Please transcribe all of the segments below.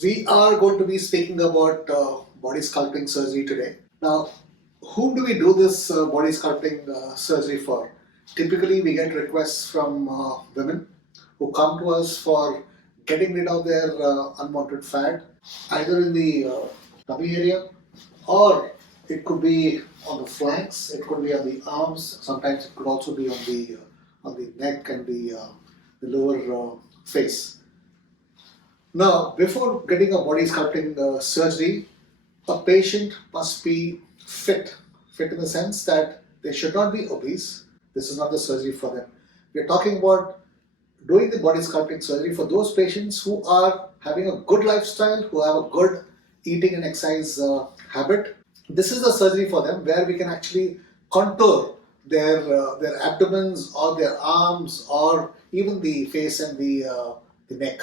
We are going to be speaking about body sculpting surgery today. Now, whom do we do this body sculpting surgery for? Typically, we get requests from women who come to us for getting rid of their unwanted fat, either in the tummy area, or it could be on the flanks, it could be on the arms, sometimes it could also be on the neck and the lower face. Now, before getting a body sculpting surgery, a patient must be fit. Fit in the sense that they should not be obese. This is not the surgery for them. We are talking about doing the body sculpting surgery for those patients who are having a good lifestyle, who have a good eating and exercise habit. This is the surgery for them where we can actually contour their abdomens or their arms or even the face and the neck.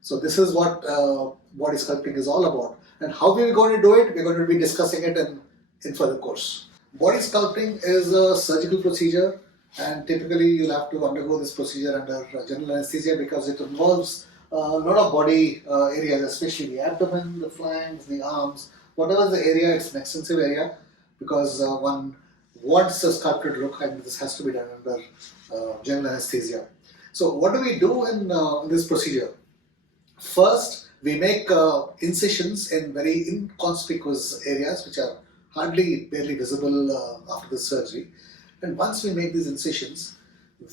So this is what body sculpting is all about. And how we're going to do it, we're going to be discussing it in further course. Body sculpting is a surgical procedure, and typically you'll have to undergo this procedure under general anesthesia because it involves a lot of body areas, especially the abdomen, the flanks, the arms, whatever the area, it's an extensive area because one wants a sculpted look and this has to be done under general anesthesia. So what do we do in this procedure? First, we make incisions in very inconspicuous areas which are hardly barely visible after the surgery. And once we make these incisions,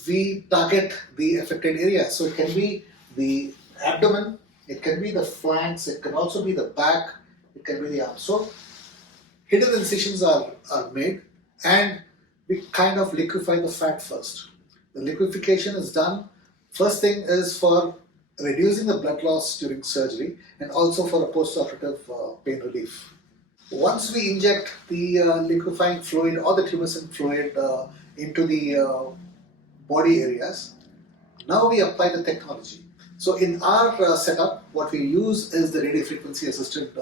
we target the affected area. So it can be the abdomen, it can be the flanks, it can also be the back, it can be the arms. So hidden incisions are made and we kind of liquefy the fat first. The liquefaction is done. First thing is for reducing the blood loss during surgery and also for a post-operative pain relief. Once we inject the liquefying fluid or the tumescent fluid into the body areas, now we apply the technology. So in our setup, what we use is the radiofrequency assisted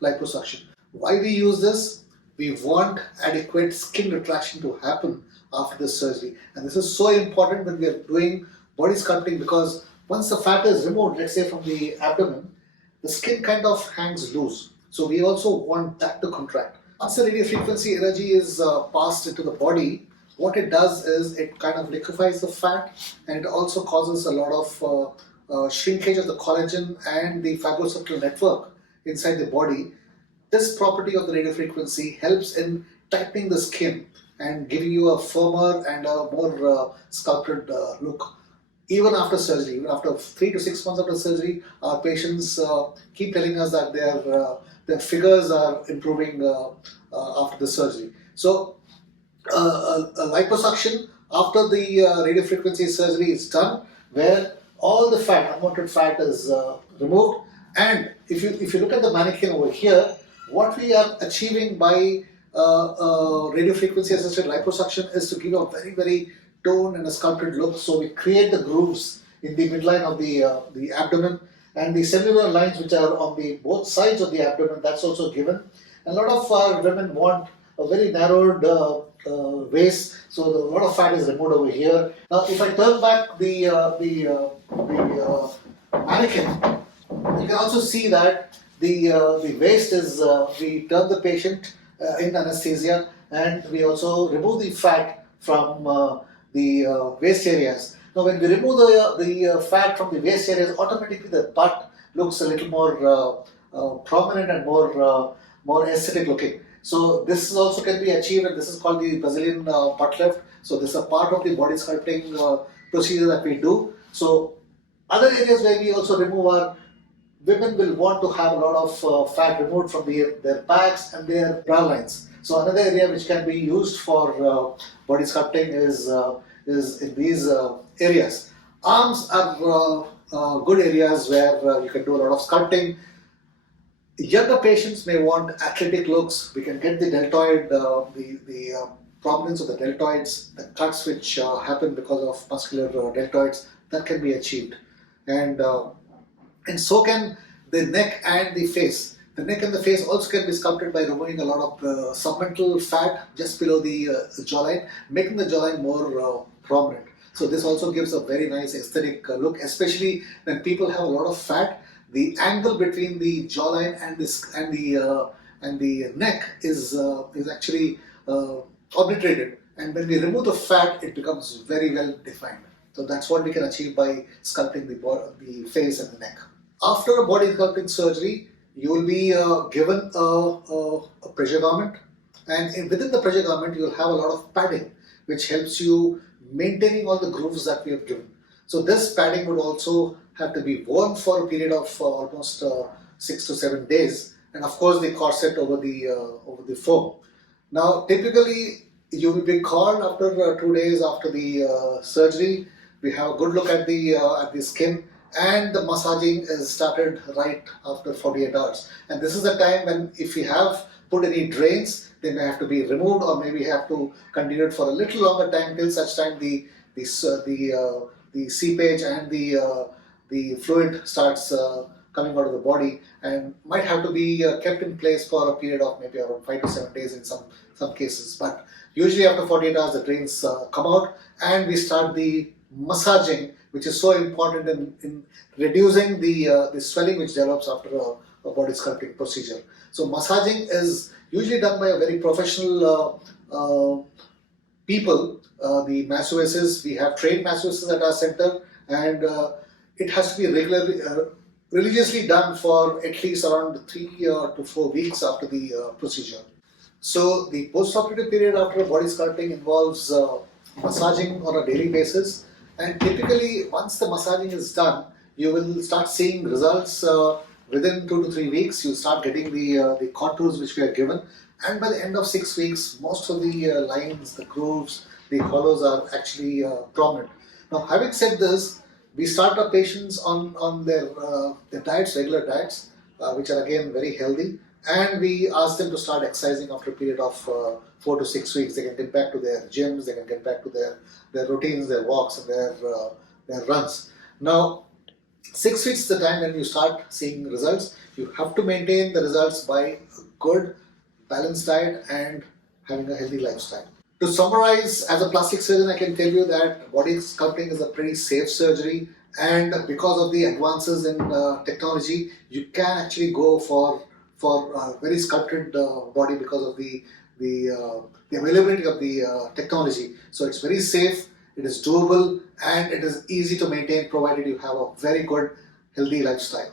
liposuction. Why we use this? We want adequate skin retraction to happen after the surgery. And this is so important when we are doing body sculpting because once the fat is removed, let's say from the abdomen, the skin kind of hangs loose. So we also want that to contract. Once the radiofrequency energy is passed into the body, what it does is it kind of liquefies the fat and it also causes a lot of shrinkage of the collagen and the fibrocircular network inside the body. This property of the radiofrequency helps in tightening the skin and giving you a firmer and a more sculpted look. Even after surgery, even after 3 to 6 months after surgery, our patients keep telling us that their figures are improving after the surgery. So, a liposuction after the radiofrequency surgery is done, where all the fat, unwanted fat, is removed. And if you look at the mannequin over here, what we are achieving by radiofrequency assisted liposuction is to give a very toned and a sculpted look. So we create the grooves in the midline of the abdomen and the cellular lines which are on the both sides of the abdomen, that's also given. And a lot of our women want a very narrowed waist, so a lot of fat is removed over here. Now if I turn back the mannequin, you can also see that the waist is, we turn the patient in anesthesia and we also remove the fat from the waist areas. Now when we remove the fat from the waist areas, automatically the butt looks a little more prominent and more aesthetic looking. So this also can be achieved, and this is called the Brazilian butt lift. So this is a part of the body sculpting procedure that we do. So other areas where we also remove are, women will want to have a lot of fat removed from their backs and their brow lines. So another area which can be used for body sculpting is in these areas. Arms are good areas where you can do a lot of sculpting. Younger patients may want athletic looks. We can get the deltoid, the prominence of the deltoids, the cuts which happen because of muscular deltoids, that can be achieved. And so can the neck and the face. The neck and the face also can be sculpted by removing a lot of submental fat just below the jawline, making the jawline more prominent. So this also gives a very nice aesthetic look, especially when people have a lot of fat. the angle between the jawline and the neck is actually obliterated, and when we remove the fat, it becomes very well defined. So that's what we can achieve by sculpting the face and the neck. After a body sculpting surgery, you will be given a pressure garment, and within the pressure garment, you'll have a lot of padding, which helps you maintaining all the grooves that we have given. So this padding would also have to be worn for a period of almost 6 to 7 days, and of course the corset over the foam. Now, typically, you will be called after 2 days after the surgery. We have a good look at the skin, and the massaging is started right after 48 hours. And this is the time when, if you have put any drains, they may have to be removed, or maybe have to continue it for a little longer time till such time the seepage and the fluid starts coming out of the body, and might have to be kept in place for a period of maybe around 5 to 7 days in some cases. But usually after 48 hours, the drains come out, and we start the massaging, which is so important in reducing the swelling which develops after a body sculpting procedure. So massaging is usually done by a very professional people. The masseuses, we have trained masseuses at our center, and it has to be religiously done for at least around 3 to 4 weeks after the procedure. So the post-operative period after body sculpting involves massaging on a daily basis, and typically once the massaging is done, you will start seeing results within 2 to 3 weeks. You start getting the contours which we are given, and by the end of 6 weeks, most of the lines, the grooves, the hollows are actually prominent. Now, having said this, we start our patients on their diets, regular diets, which are again very healthy, and we ask them to start exercising after a period of 4 to 6 weeks. They can get back to their gyms, they can get back to their routines, their walks, and their runs. Now, 6 weeks is the time when you start seeing results. You have to maintain the results by a good, balanced diet and having a healthy lifestyle. To summarize, as a plastic surgeon, I can tell you that body sculpting is a pretty safe surgery, and because of the advances in technology, you can actually go for a very sculpted body because of the availability of the technology. So it's very safe, it is doable, and it is easy to maintain provided you have a very good, healthy lifestyle.